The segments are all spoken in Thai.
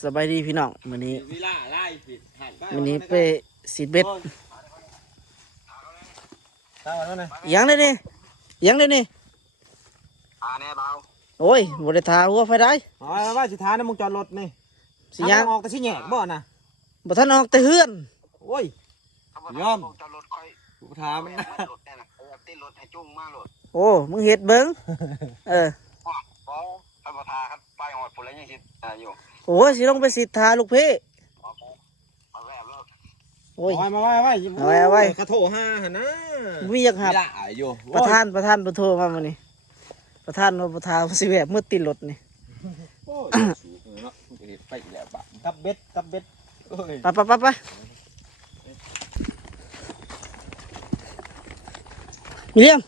สบายดีพี่น้องมื้อนี้ไปสีดเบ็ดยังเลยนี่ยังเลยนี่แน่เบาโอ้ยบ่ได้ทาหัวไฟได้ว่าสิทานะมึงจอดรถนี่สิยังออกแต่สิแหยกบ่น่ะบ่ทันออกแต่เฮือนโอ้ยยอมจอดรถค่อยกูทามันนะรถแน่น่ะติดรถให้จุ้งมารถโอ้มึงเฮ็ดเบิ่งบ่ถ้าบ่ทาครับไปหอดพุ่นแล้วยังสิอยู่โอ้ยสิลงไปสิทาลูกพี่เอาแล้วเลิกโอ้ยมาไว้กระโถห้าหั่นนะมีอยากหับอยู่ประธานบ่โทรมามื้อนี้ประธานบ่ทาสิแวบมืดติดรถนี่โอ้ยเนาะไปแล้วบะกับเบ็ดโอ้ยไปมีเรื่อง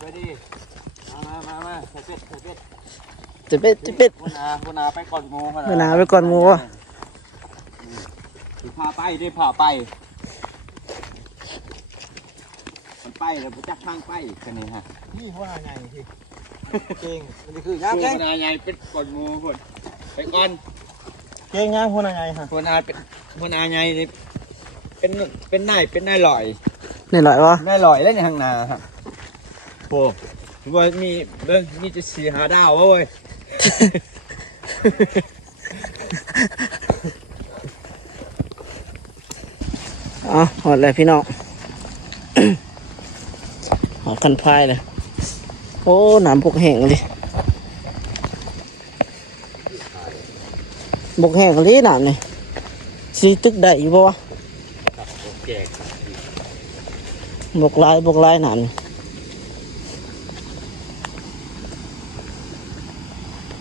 ไปดิมาใส่เป็ดจะเป็ดหัวหน้าไปก่อนงูหัวหน้าไปก่อนงูอ่ะพาไปมันไปแล้วจักทางไปกันนี่ฮะนี่หัวหน้าใหญ่ที่เก่งนี่คือยามหัวหน้าใหญ่เป็นก่อนงูคนไปก่อนเก่งงามหัวหน้าใหญ่ฮะหัวหน้าใหญ่นี่เป็นนายลอยนี่ลอยวะนายลอยแล้วในทางนาครับโอ้ว่ามีเบิ่งมีจะสีหาดาวเว้ยหอดเลยพี่น้อง หอดคันพายเลยโอ้หนามบกแห้งเลยบกแห้งเลยหนามนี่สีตึกได้อยู่ปะวะบกลายหนาม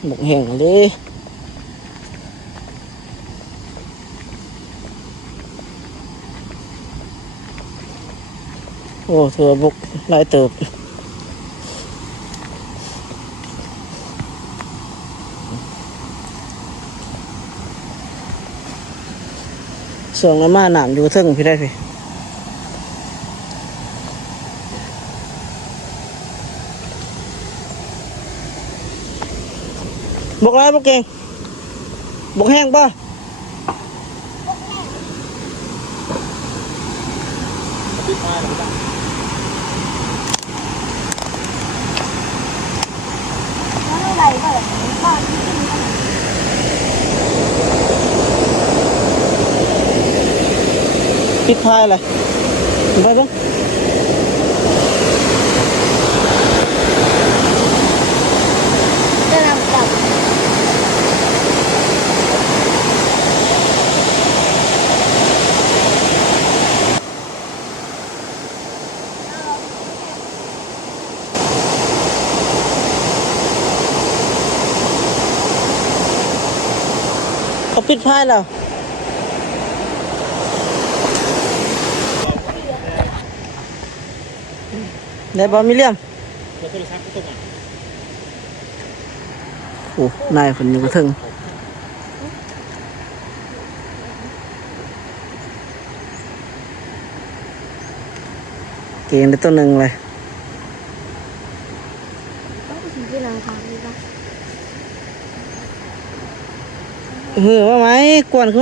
บกแห้งเลยโอ้เธอบกลายเติบส่งน้ำมาหนามอยู่ทึ่งพี่ได้พี่บกลายบกเก่งบกแห้งป่ะปิดท้ายเลยไปบ้างจะนำกลับเขาปิดท้ายแล้วได้บอมีเลี่ยมโอ้นายคนอยู่กระทึงเก่งได้ตัวหนึ่งเลยว่าไหมกวนเขา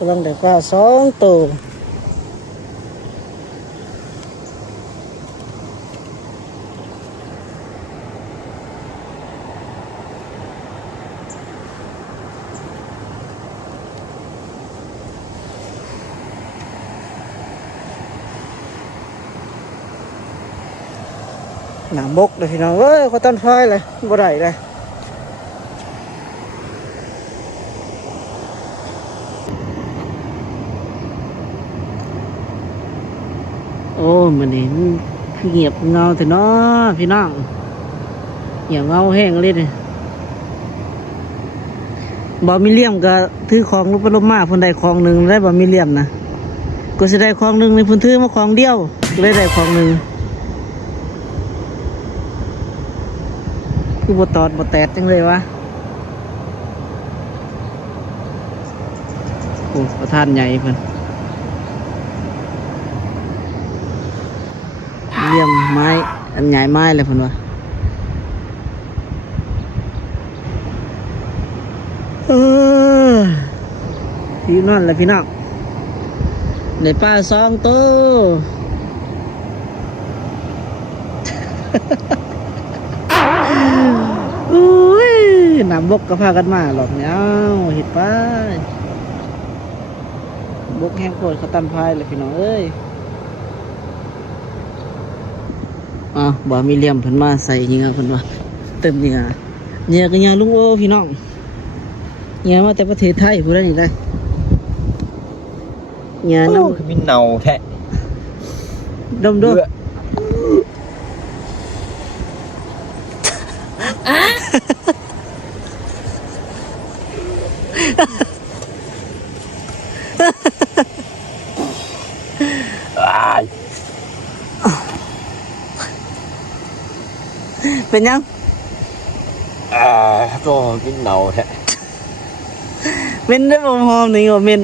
กำลังได้ปลา2 ตัวหนามบกเลยพี่น้องเอ้ยเขาต้นไฟเลยบ่ได้เลยโอ้มันนี่เงียบเงาแต่น้อพี่น้องอย่างเงาแห้งเลยเนี่ยบ่มีเลี่ยมก็ถือของลงไปลงมาเพิ่นได้ของหนึ่งได้บ่มีเลี่ยมนะก็สิได้ของหนึ่งในเพิ่นถือมาของเดียวเลยได้ของหนึ่ง คือบตอดบแตดจังเลยวะโอ้ประธานใหญ่เพิ่นเลี่ยมไม้อันใหญ่ไม้เลยเพิ่นวะพี่นั่นแหละพี่น้องในป่าซองโตอุ้ยน้ำบกก็พากันมาหรอกเนี่ยเห็ดไปบกแห้งโคตรเขาตันพายเลยพี่น้องเอ้ยบ่มีเหลี่ยมเพิ่นมาใส่ยิงเพิ่นว่าเติมยิงเนี่ยก็ยาลุงโอพี่น้องเนี่ยมาแต่ประเทศไทยพูดได้ยังไงเนี่ยน้ำ มีเนาแท้ ดมด้วยเป็นยังก็มีเนาแท้เมนได้บ่หอมนี่ก็เมน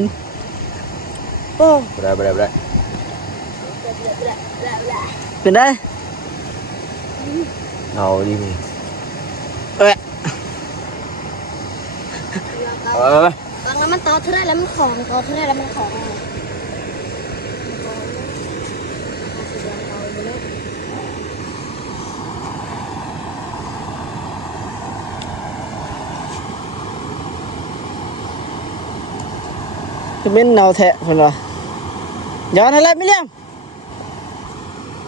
โอ้บ่ได้เป็นได้เนาดีมีบางแล้วมันต่อเท่าไรแล้วมันของต่อเท่าไรแล้วมันของจะเมนเนาแทะเพิ่นว่าย้อนอะไรไม่เลี้ยง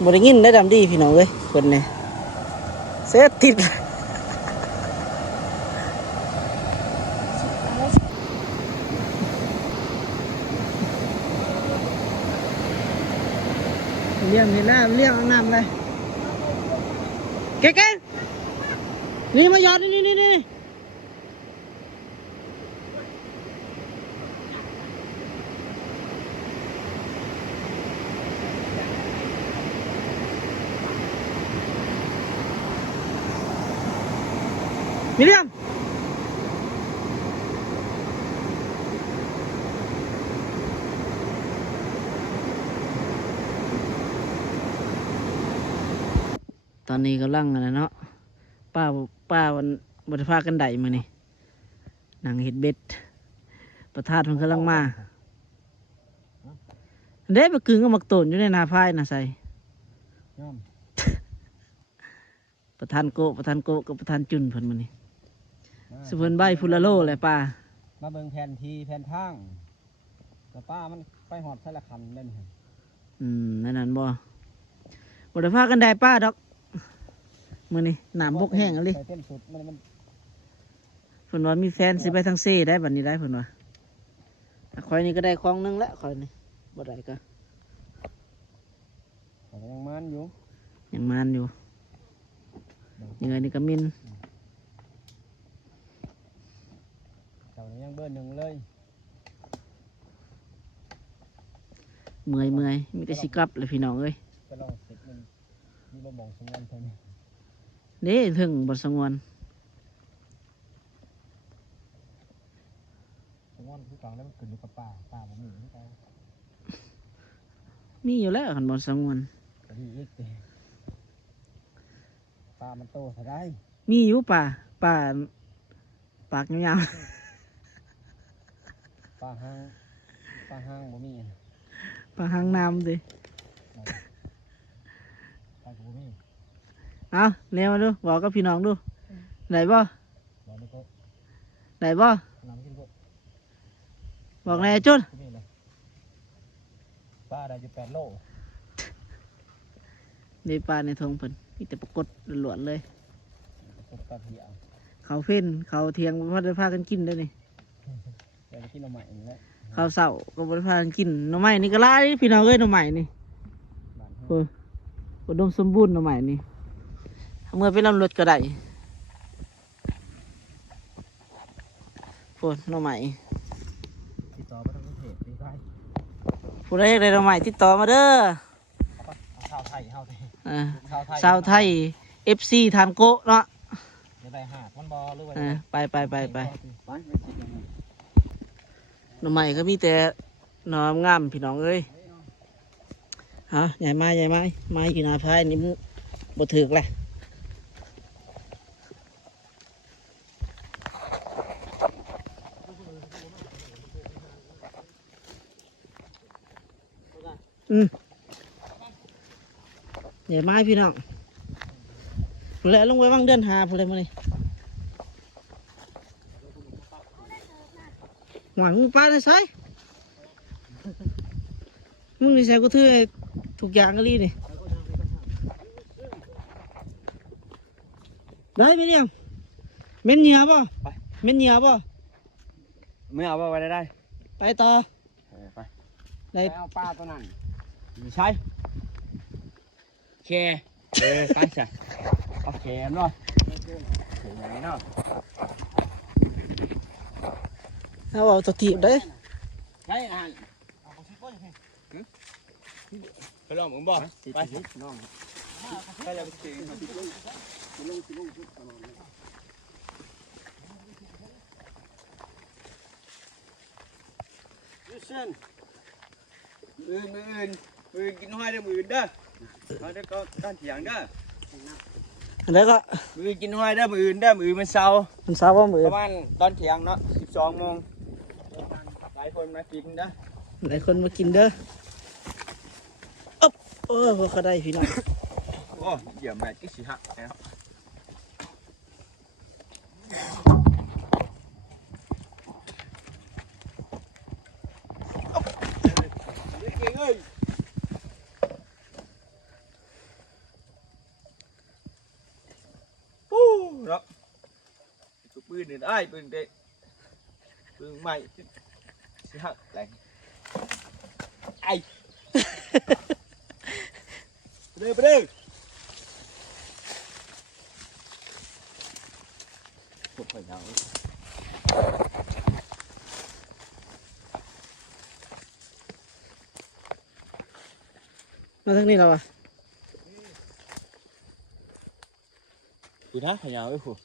บ่ได้ยินได้ดำดีพี่น้องเอ้ยเพิ่นนี่เสร็จติดเลี้ยงนี่นะเลี้ยงน้ำเลยเก๋ๆนี่มาหยอดนี่มิเลียมตอนนี้กำลังอะไรเนาะป้าวันบริภาคกันไดมานี่หนังเห็ดเบ็ดประทาดมันกำลังมาเด้ไปกึ่งก็มักโตนอยู่ในนาพายนะใส่ประธานโกกับประธานจุนเพิ่นมานี่สุเพิ่นใบฟุลาโลเลยป้ามาเบิ่งแผ่นทีแผ่นทางแต่ป้ามันไปหอดใส่ละคันเล่นนั่นบ่บริภาคกันไดป้าดอกมื้อนี้น้ำบกแห้งเลยเต้นสุดมันเพิ่นว่ามีแฟนสิไปทางเซ่ได้บัดนี้ได้เพิ่นว่าคอยนี่ก็ได้คลองนึงแล้วคอยนี่บ่ได้ก็ยังมันอยู่ยังไงนี่ก็มินเจ้ายังเบอร์หนึ่งเลยเมื่อยมีแต่สิกลับเลยพี่น้องเอ้ยจะลองเสร็จมันมีบ่มองสงวนเท่านี้เด้ถึงบ่สงวนที่กลางแล้วมันขึ้นอยู่กับป่าบ่มีที่เขามีอยู่แล้วคันบ่สงวนมีอีกป่ามันโตเท่าไรมีอยู่ป่าปากยาวๆป่าห้างบ่มีป่าห้างน้ำดิป่าบ่มีเอาเร็วมาดูบอกกับพี่น้องดูได้บ่บอกนายจุนปลาได้อยู่8 โลนี่ปลาในทงเพิ่นมีแต่ปรากฏหลวนเลยปลาเพียเขาเฟ้นเขาเทียงพอได้พากันกินได้นี่กินหน่อไม้นี่เขาเสาก็บริพากันกินหน่อไม้นี่ก็ล่าพี่น้องเอ้ยหน่อไม้นี่อุดมสมบูรณ์หน่อไม้นี่เมื่อไปลำรถก็ได้ฝนหน่อไม้ติดต่อมาทางเพจดีไซน์ผู้ใดอยากได้หน่อไม้ติดต่อมาเด้อชาวไทยชาวไทย FC ทานโกะเนาะ ได้หาดมันบ่หรือว่า ไป ไปไม่คิดยังไง หน่อไม้ก็มีแต่หน่องามพี่น้องเอ้ยฮะใหญ่ไม้ไม้อยู่หน้าพายนี่มันบ่ถึกแหละใหญ่ไม้พี่น้องผู้ใดลงไปว่างเดือนหาผู้ใดมานี่หวังมึงปลาในไซมึงในไซกูถือทุกอย่างก็รีนี่ได้ไหมเนี่ยเม็นเหนียบ่เม็นเหนียบ่ ไม่เอาไปได้ ไปต่อ ไป ได้ เอาปลาตัวนั้น ไม่ใช่แค่ไปใช่โอเคเนาะถึงอย่างนี้เนาะ เอาตัวทีบได้ ใช่อ่านไปลองมึงบอกไปน้องไปแล้วไปซื้อเส้นมือกินห้อยได้มือเด้อเขาได้ก็ด้านเถียงเด้อ แล้วก็ มือกินห้อยได้มือเด้อมือมันเศร้า มันทราบว่ามือ ประมาณตอนเถียงเนาะ12 โมงหลายคนมากินเด้อ หลายคนมากินเด้ออ๊บพอเขาได้พี่น้อง โอ้เดี๋ยวแม่ที่สิหักนะเนาะปืนนี่ได้ปืนเด็กปืนใหม่สิหักแรงไอ้ไปเลยพวกข่อยเอา มาทางนี้แล้วอ่ะ คุณฮะข่อยเอาไว้คุณ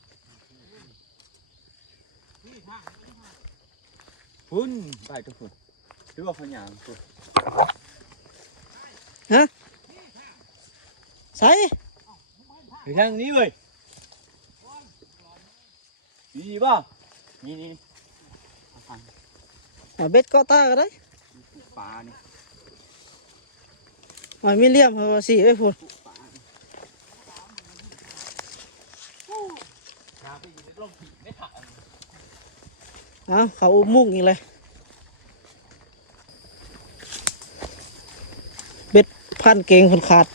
คุณไปทุกคนหรือว่าข่อยเอาคุณ ฮะใส่ ไปทางนี้เว้ยนี่ป่ะนี่ เอาเบ็ดเกาะตาก็ได้ ปลานี่ เอามีเลี่ยมเอาสิไว้พูดเอาเขาอุ้มมุกอีกเลยเบ็ดพันเก่งคนขาด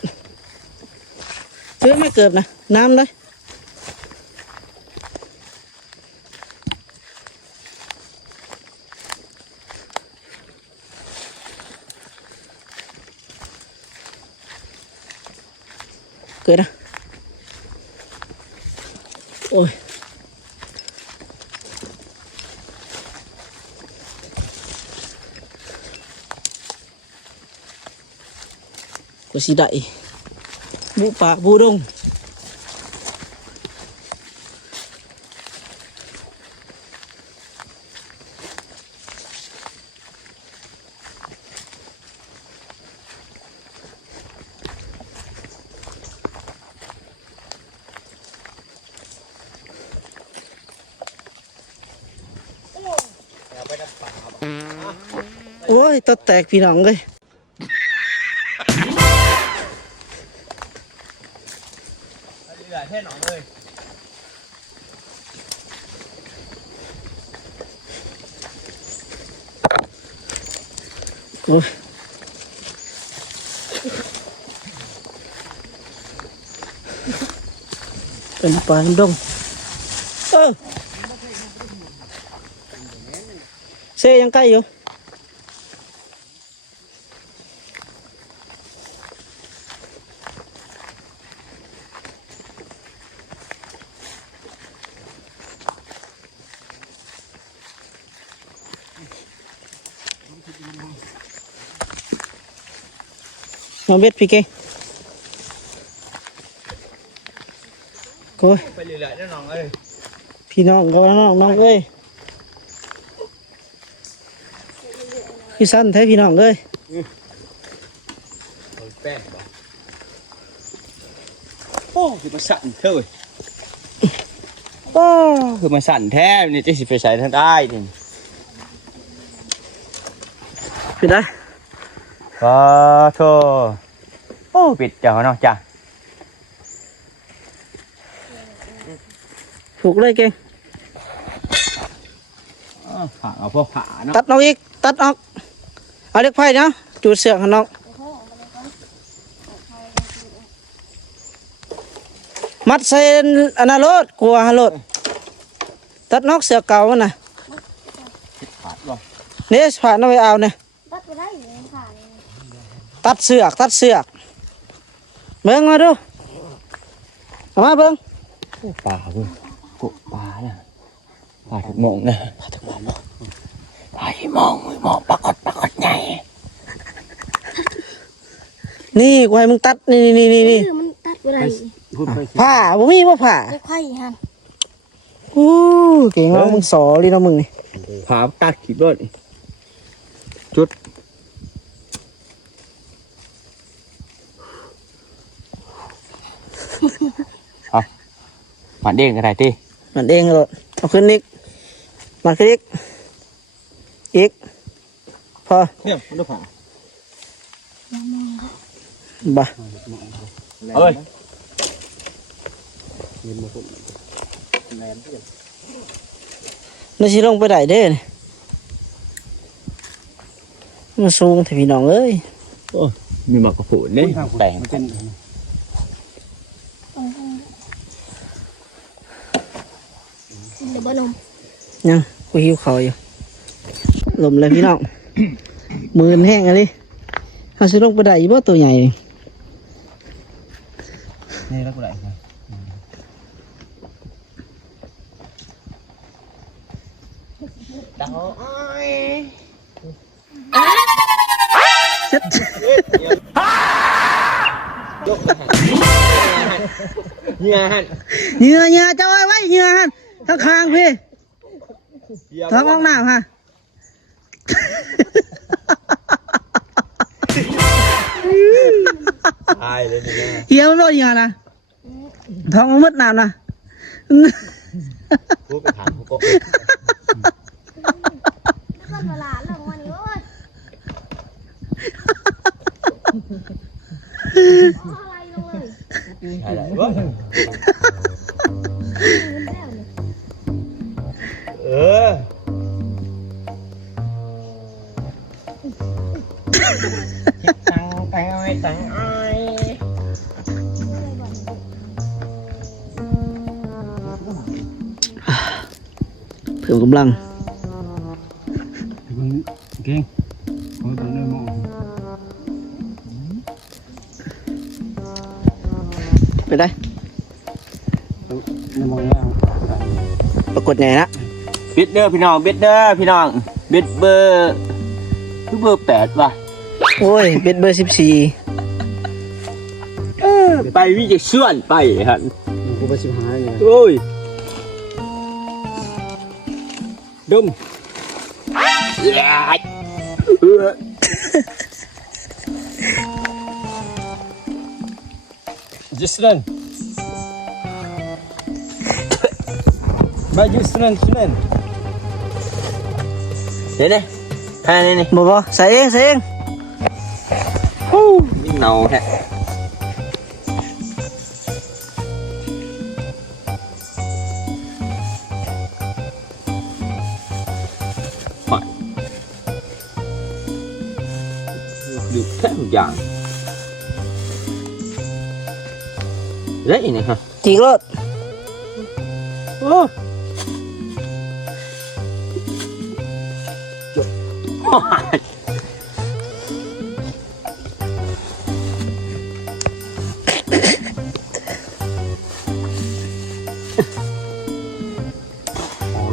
ซื้อไม่เกิดนะน้ำเลยเกิดนะโอ้ยก็สิได้บุปากบุดงโอ้ยตัดแตกพี่น้องเลย เหลือแค่หนองเลย โอ้ยเป็นปลาดงเซยังใกล้อยู่มาเบ็ดพี่เก่งโอ้ย ไปเหลือแค่หนองเลย พี่น้องกับน้องเอ้ยพี่สั้นแท้พี่น้องเอ้ย แป้งโอ้คือมาสั่นเท่ยโอ้คือมาสั่นแท้นี่จะสิไปใส่ทางใต้นี่ ปิดได้ ก็โธ่โอ้ปิดเจ้าเนาะจ้ะ ผูกเลยเก่ง ผ่าเอาพวกผ่าเนาะ ตัดออกอีกตัดออกเอาเล็กไผ่เนาะจูดเสือกให้น้องมัดใส่อนาโรดกลัวฮะโรดตัดนอกเสือกเก่ามันน่ะ ผ่าบ่ เนี่ยผ่านเอาไปเอาเนี่ย ตัดไปได้อยู่ในขาเลย ตัดเสือกเบิ่งมาดูเอามาเบิ่ง ปลาเว้ยกบปลาน่ะปลาถึงมองนะปลาถึงมองบ่ปลาที่มองมือมองปลากดใหญ่ นี่กูให้มึงตัดนี่ คือมันตัดไปได้ ผ้าบ่มีบ่ผ้า ไม่ค่อยฮัน อู้เก่งมากมึงสอลีเนาะมึงนี่ ผ่าตัดขีดด้วยจุดเอาผ่านเด้งก็ได้ติ มันเองโลดเอาขึ้นอีกมันขึ้นอีกพอ เนี่ยมันผ่า บ่ เอ้ย นี่สิลงไปได้เด้นี่มันสูงแต่พี่น้องเอ้ย มีหมากกระโผนเนี่ยแต่ง เดี๋ยวบนม ยังกูหิวข้าวอยู่ลมเลยพี่น้อง มือแห้งอะไรเขาสิลงไปได้อีบ่ตัวใหญ่นี่ นี่แล้วกูได้เหงื่อหัน เหงื่อเจ้าไว้เหงื่อหันทั้งคางพี่ท้องออกหน้าฮะ ตายเลยเนี่ย เหี่ยวมันบ่เหงื่อนะท้องมันมืดน้ำนะ กูไปถามกูก็ ต้นเวลาเรื่องวันนี้โอ้ยอะไรเลย อะไรวะเออตังอ้อย เพิ่มกำลัง เก่งเขาต้องเริ่มมอง ไปได้ มองแล้ว ปรากฏใหญ่ละ บิดเด้อพี่น้องบิดเด้อพี่น้องบิดเบอร์คือเบอร์8ว่ะ โอ้ยเบ็ดเบอร์14 ไปวิจะส่วนไปฮะ กูไป15เนี่ย โอ้ยดมJusran Baju Jusran Jusran เดี๋ยวนี่แค่นี้นี่ บ่ใส่เองนี่เนาแท้อยู่แค่ทุกอย่างเละนี่ฮะ จีกรถ โอ้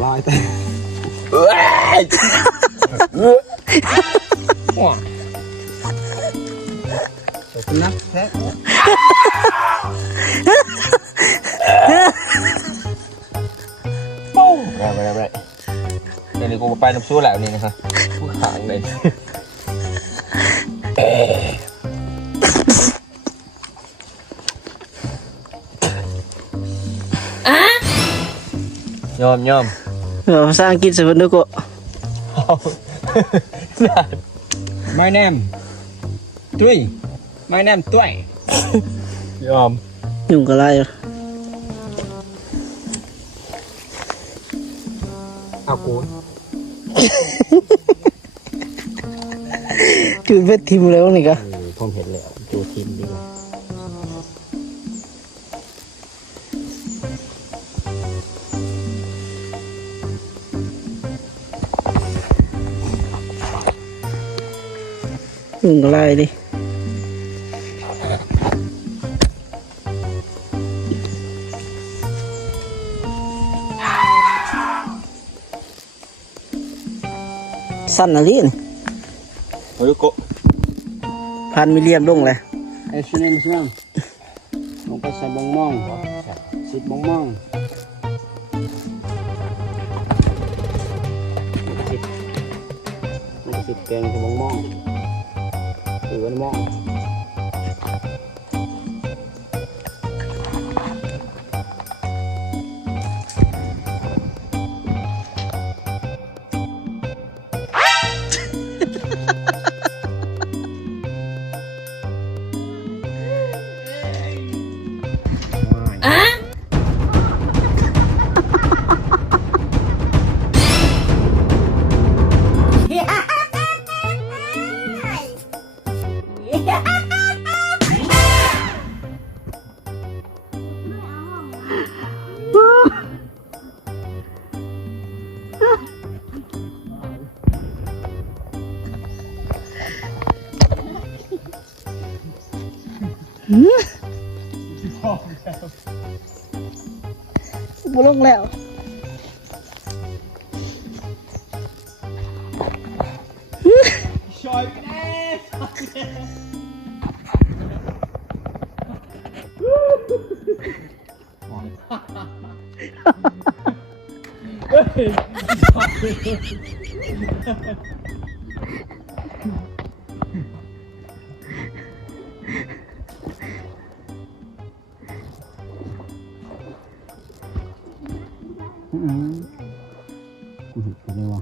ลายแต่นักแท้โอ้ นี่กูไปน้ำสู้แล้วนี่นะครับกูห่างเลยยอม ภาษาอังกฤษสิเพิ่นดูก็ My name ตุ้ย My name ตุ้ยยอม ยุ่งกับอะไรอ่ะ เอากู จุดเวททีมแล้วนี่กะ ผมเห็นแล้วจูทีมดีกว่า ยุ่งกับอะไรดิสั้นอะไรนี่ เฮ้ยโก 1,000 มิลเลียมลงเลย ไอ้ชินลงไปใส่บงมองสิบบงมองสิบแกงกับบงมองหรือวันมอง บ่ลงแล้วกูเห็นไปเลยวะ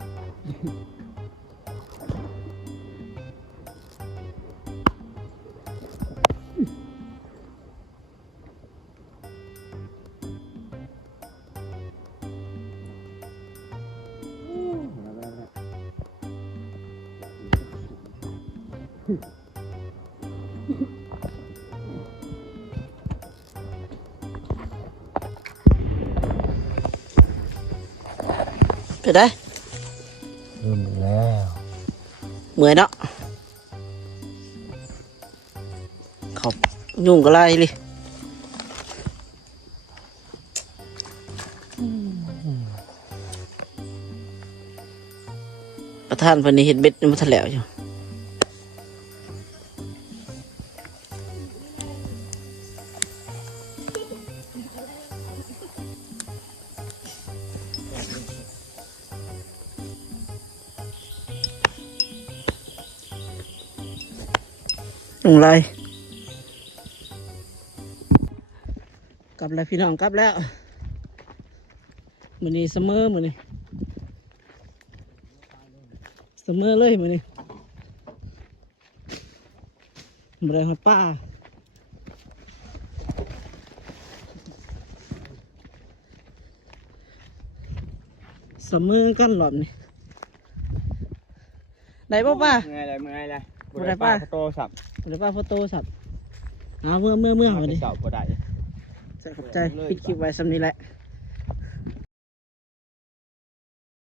ไปได้ เริ่มแล้ว เมื่อยเนาะขอบยุ่งกับอะไรดิประธานวันนี้เห็นเบ็ดมาแถลวอยู่ลงไรกลับแล้วพี่น้องกลับแล้วมื้อนี้เสมอมื้อนี้เสมอเลยมื้อนี้บ่ได้ฮอดป้าเสมอกันหลอมนี่ได้บ่ป้า เมื่อยเลย บ่ได้ป้า โตสับ บ่ได้ป้าโฟโต้สับเอาเมื่อ เอา วัน ไป นี้ เสาบ่ได้ ใส่ขอบใจปิดคลิปไว้สำนี้แหละ